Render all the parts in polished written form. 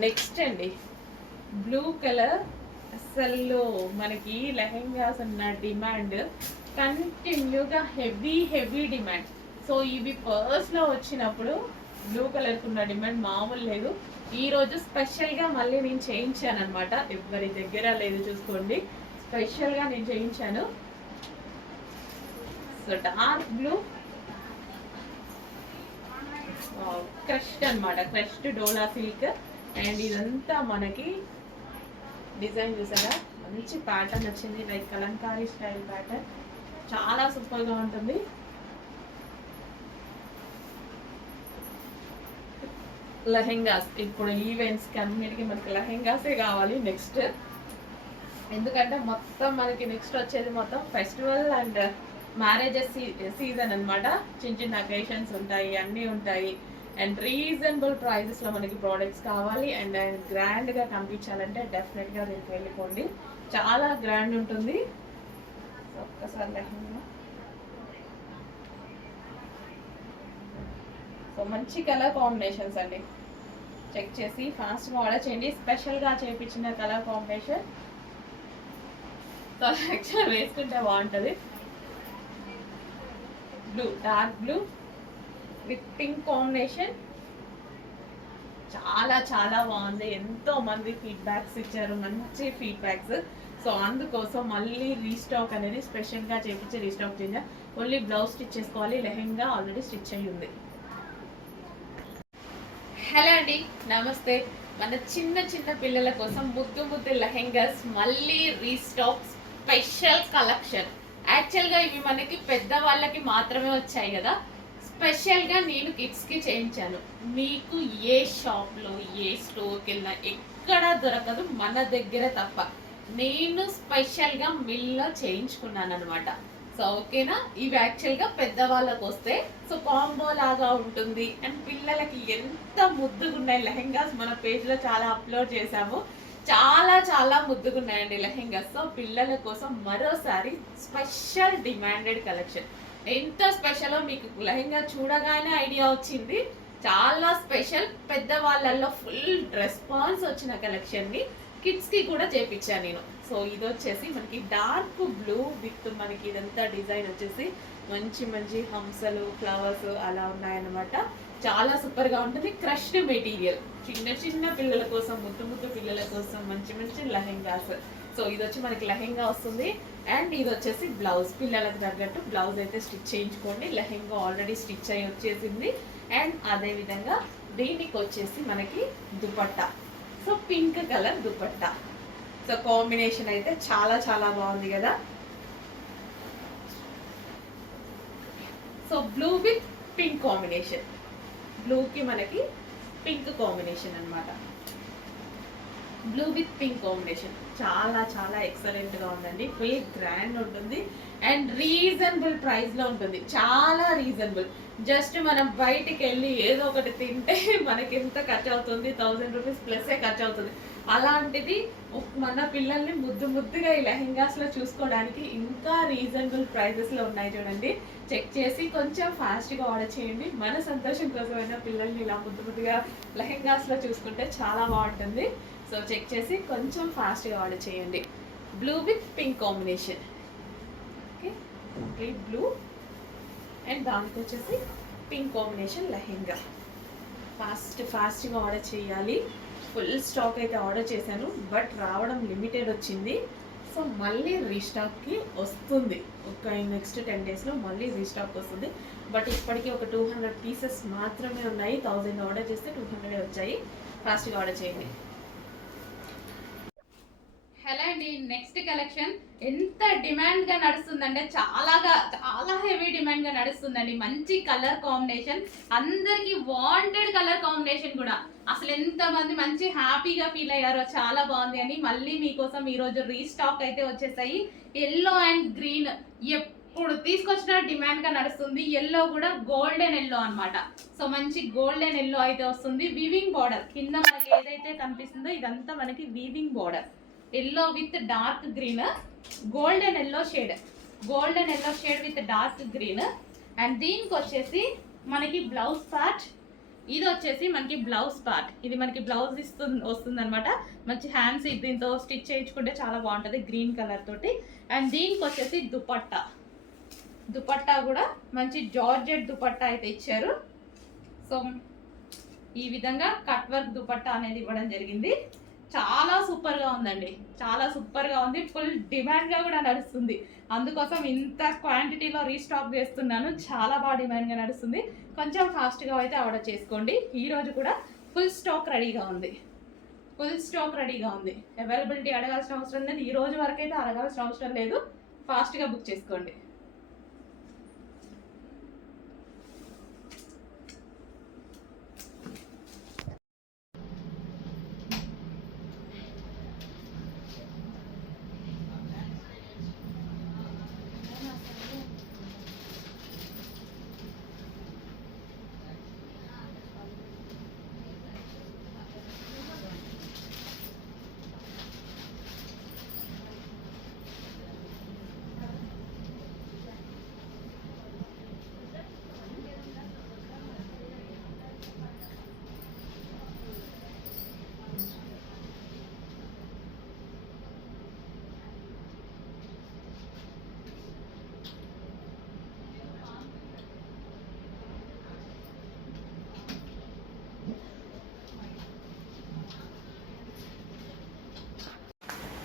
Next అండి blue colour. అసలు మనకి లెహెంగాస్ ఉన్న డిమాండ్ కంటిన్యూగా హెవీ డిమాండ్. సో ఇవి పర్స్లో వచ్చినప్పుడు బ్లూ కలర్కి ఉన్న డిమాండ్ మామూలు లేదు. ఈరోజు స్పెషల్గా మళ్ళీ నేను చేయించాను అనమాట. ఎవరి దగ్గర లేదు చూసుకోండి, స్పెషల్గా నేను చేయించాను. సో డార్క్ బ్లూ క్రష్డ్ అనమాట, క్రష్డ్ డోలా సిల్క్. అండ్ ఇదంతా మనకి డిజైన్ చూసారా, మంచి ప్యాటర్న్ వచ్చింది, లైక్ కలంకారీ స్టైల్ ప్యాటర్న్. చాలా సూపర్గా ఉంటుంది. లెహెంగాస్ ఇప్పుడు ఈవెంట్స్కి అన్నిటికీ మనకి లెహెంగాసే కావాలి నెక్స్ట్. ఎందుకంటే మొత్తం మనకి నెక్స్ట్ వచ్చేది మొత్తం ఫెస్టివల్ అండ్ మ్యారేజెస్ సీజన్ అనమాట. చిన్న చిన్న అకేషన్స్ ఉంటాయి, అన్నీ ఉంటాయి. అండ్ రీజనబుల్ ప్రైజెస్లో మనకి ప్రోడక్ట్స్ కావాలి అండ్ గ్రాండ్గా కనిపించాలంటే డెఫినెట్గా దీనికి వెళ్ళిపోండి, చాలా గ్రాండ్ ఉంటుంది. ఒక్కసారి లెహంగా. సో మంచి కలర్ కాంబినేషన్స్ అండి, చెక్ చేసి ఫాస్ట్గా ఆర్డర్ చేయండి. స్పెషల్గా చేయించిన కలర్ కాంబినేషన్. సో యాక్చువల్ వేసుకుంటే బాగుంటుంది. Blue, dark blue with pink combination. చాలా చాలా బాగుంది. ఎంతో మంది ఫీడ్బ్యాక్స్ ఇచ్చారు, మంచి ఫీడ్బ్యాక్స్. సో అందుకోసం మళ్ళీ రీస్టాక్ అనేది స్పెషల్గా చేయించి రీస్టాక్ చేయాలి. ఓన్లీ బ్లౌజ్ స్టిచ్ చేసుకోవాలి, లెహెంగా ఆల్రెడీ స్టిచ్ అయ్యి ఉంది. హలో అండి, నమస్తే. మన చిన్న చిన్న పిల్లల కోసం ముద్దు ముద్దు లెహెంగాస్ మళ్ళీ రీస్టాక్, స్పెషల్ కలెక్షన్. యాక్చువల్గా ఇవి మనకి పెద్దవాళ్ళకి మాత్రమే వచ్చాయి కదా, స్పెషల్గా నేను కిడ్స్కి చేయించాను. మీకు ఏ షాప్లో ఏ స్టోర్కి వెళ్ళినా ఎక్కడా దొరకదు, మన దగ్గర తప్ప. నేను స్పెషల్గా మిల్లో చేయించుకున్నాను అనమాట. సో ఓకేనా, ఇవి యాక్చువల్గా పెద్దవాళ్ళకు వస్తే సో కాంబో లాగా ఉంటుంది. అండ్ పిల్లలకి ఎంత ముద్దుగా ఉన్నాయి లెహెంగాస్, మన పేజ్లో చాలా అప్లోడ్ చేసాము. చాలా చాలా ముద్దుగా ఉన్నాయండి లెహెంగాస్. సో పిల్లల కోసం మరోసారి స్పెషల్ డిమాండెడ్ కలెక్షన్. ఎంత స్పెషలో మీకు లెహెంగా చూడగానే ఐడియా వచ్చింది. చాలా స్పెషల్, పెద్దవాళ్ళల్లో ఫుల్ రెస్పాన్స్ వచ్చిన కలెక్షన్ని కిడ్స్కి కూడా చేపించాను నేను. సో ఇది వచ్చేసి మనకి డార్క్ బ్లూ విత్ మనకి ఇదంతా డిజైన్ వచ్చేసి మంచి మంచి హంసలు, ఫ్లవర్స్ అలా ఉన్నాయన్నమాట. చాలా సూపర్గా ఉంటుంది. క్రష్డ్ మెటీరియల్, చిన్న చిన్న పిల్లల కోసం, ముద్దు ముద్దు పిల్లల కోసం మంచి మంచి లెహెంగాస్. సో ఇది వచ్చి మనకి లెహెంగా వస్తుంది అండ్ ఇది వచ్చేసి బ్లౌజ్. పిల్లలకు తగ్గట్టు బ్లౌజ్ అయితే స్టిచ్ చేయించుకోండి. లెహెంగా ఆల్రెడీ స్టిచ్ అయ్యి వచ్చేసింది. అండ్ అదేవిధంగా దీనికి వచ్చేసి మనకి dupatta. So pink colour dupatta. So combination అయితే చాలా చాలా బాగుంది కదా. So blue with pink combination, బ్లూకి మనకి పింక్ కాంబినేషన్ అనమాట. బ్లూ విత్ పింక్ కాంబినేషన్ చాలా చాలా ఎక్సలెంట్గా ఉందండి. ఫుల్ గ్రాండ్ ఉంటుంది అండ్ రీజనబుల్ ప్రైస్లో ఉంటుంది, చాలా రీజనబుల్. జస్ట్ మనం బయటికి వెళ్ళి ఏదో ఒకటి తింటే మనకి ఎంత ఖర్చు అవుతుంది, 1000 రూపీస్ ప్లస్సే ఖర్చు అవుతుంది. అలాంటిది మన పిల్లల్ని ముద్దు ముద్దుగా ఈ లెహెంగాస్లో చూసుకోవడానికి ఇంకా రీజనబుల్ ప్రైజెస్లో ఉన్నాయి చూడండి. చెక్ చేసి కొంచెం ఫాస్ట్గా ఆర్డర్ చేయండి. మన సంతోషం కోసమైనా పిల్లల్ని ఇలా ముద్దు ముద్దుగా లెహెంగాస్లో చూసుకుంటే చాలా బాగుంటుంది. సో చెక్ చేసి కొంచెం ఫాస్ట్గా ఆర్డర్ చేయండి. Blue with pink combination, okay, complete blue and దానికి వచ్చేసి పింక్ కాంబినేషన్ లెహెంగా. ఫాస్ట్గా ఆర్డర్ చేయాలి. ఫుల్ స్టాక్ అయితే ఆర్డర్ చేశాను, బట్ రావడం లిమిటెడ్ వచ్చింది. సో మళ్ళీ రీస్టాక్కి వస్తుంది. ఒక నెక్స్ట్ 10 డేస్లో మళ్ళీ రీస్టాక్ వస్తుంది. బట్ ఇప్పటికీ ఒక 200 పీసెస్ మాత్రమే ఉన్నాయి. 1000 ఆర్డర్ చేస్తే 200 వచ్చాయి. ఫాస్ట్గా ఆర్డర్ చేయండి. హలో అండి, నెక్స్ట్ కలెక్షన్ ఎంత డిమాండ్గా నడుస్తుందంటే చాలా హెవీ డిమాండ్గా నడుస్తుందండి. మంచి కలర్ కాంబినేషన్, అందరికి వాంటెడ్ కలర్ కాంబినేషన్ కూడా. అసలు ఎంతమంది మంచి హ్యాపీగా ఫీల్ అయ్యారో, చాలా బాగుంది అని. మళ్ళీ మీకోసం ఈరోజు రీస్టాక్ అయితే వచ్చేసాయి. ఎల్లో అండ్ గ్రీన్ ఎప్పుడు తీసుకొచ్చిన డిమాండ్గా నడుస్తుంది. ఎల్లో కూడా గోల్డెన్ ఎల్లో అనమాట. సో మంచి గోల్డెన్ ఎల్లో అయితే వస్తుంది. వీవింగ్ బార్డర్ కింద మనకి ఏదైతే కనిపిస్తుందో ఇదంతా మనకి weaving border. Yellow with dark green, golden yellow shade with dark green. And దీనికి వచ్చేసి మనకి బ్లౌజ్ పార్ట్ ఇది వచ్చేసి మనకి బ్లౌజ్ పార్ట్. ఇది మనకి బ్లౌజ్ వస్తుంది అనమాట. మంచి హ్యాండ్స్ దీంతో స్టిచ్ చేయించుకుంటే చాలా బాగుంటుంది గ్రీన్ కలర్ తోటి. అండ్ దీనికి వచ్చేసి దుపట్టా కూడా మంచి జార్జెట్ దుపట్టా అయితే ఇచ్చారు. సో ఈ విధంగా కట్ వర్క్ దుపట్టా అనేది ఇవ్వడం జరిగింది. చాలా సూపర్గా ఉందండి, చాలా సూపర్గా ఉంది. ఫుల్ డిమాండ్గా కూడా నడుస్తుంది, అందుకోసం ఇంత క్వాంటిటీలో రీస్టాక్ చేస్తున్నాను. చాలా బాగా డిమాండ్గా నడుస్తుంది. కొంచెం ఫాస్ట్గా అయితే ఆర్డర్ చేసుకోండి. ఈరోజు కూడా ఫుల్ స్టాక్ రెడీగా ఉంది. అవైలబిలిటీ అడగాల్సిన అవసరం లేదు. ఈ రోజు వరకు అయితే అడగాల్సిన అవసరం లేదు. ఫాస్ట్గా బుక్ చేసుకోండి.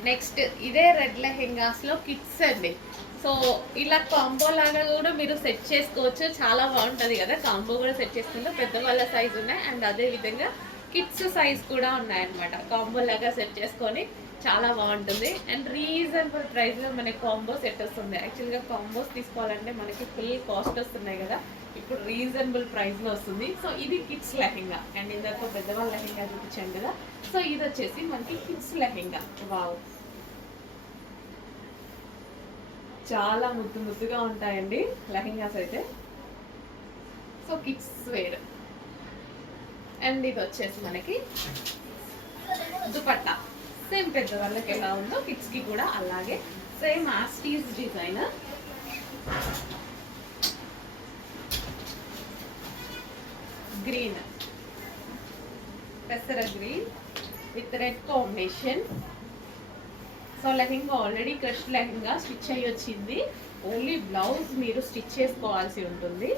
నెక్స్ట్ ఇదే రెడ్ లెహెంగాస్లో కిడ్స్ అండి. సో ఇలా కాంబో లాగా కూడా మీరు సెట్ చేసుకోవచ్చు. చాలా బాగుంటుంది కదా, కాంబో కూడా సెట్ చేసుకుంటే పెద్దవాళ్ళ సైజ్ ఉన్నాయి అండ్ అదే విధంగా కిడ్స్ సైజ్ కూడా ఉన్నాయన్నమాట. కాంబో లాగా సెట్ చేసుకొని చాలా బాగుంటుంది అండ్ రీజనబుల్ ప్రైస్లో మనకి కాంబో సెట్ వస్తుంది. యాక్చువల్గా కాంబోస్ తీసుకోవాలంటే మనకి ఫుల్ కాస్ట్ వస్తున్నాయి కదా, ఇప్పుడు రీజనబుల్ ప్రైస్లో వస్తుంది. సో ఇది కిడ్స్ లెహెంగా అండ్ ఇందాక పెద్దవాళ్ళ లెహెంగా చూపించాను కదా, సో ఇది వచ్చేసి మనకి కిడ్స్ లెహెంగా. వావ్, చాలా ముద్దుగా ఉంటాయండి లెహెంగాస్ అయితే. సో కిడ్స్ వేర్ అండ్ ఇది వచ్చేసి మనకి దుపట్టా. సేమ్ పెద్దవాళ్ళకి ఎలా ఉందో కిడ్స్కి కూడా అలాగే సేమ్ ఆస్టీస్ డిజైన్. గ్రీన్, పెసర green with red combination. So lehenga already crush lehenga stitch అయ్యి వచ్చింది. ఓన్లీ బ్లౌజ్ మీరు స్టిచ్ చేసుకోవాల్సి ఉంటుంది.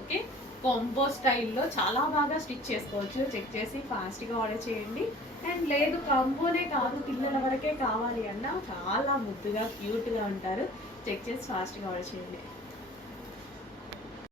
ఓకే, కాంబో స్టైల్లో చాలా బాగా స్టిచ్ చేసుకోవచ్చు. చెక్ చేసి ఫాస్ట్గా ఆర్డర్ చేయండి. అండ్ లేదు కాంబోనే కాదు పిల్లల వరకే కావాలి అన్న చాలా ముద్దుగా క్యూట్గా ఉంటారు. చెక్ చేసి ఫాస్ట్గా ఆర్డర్ చేయండి.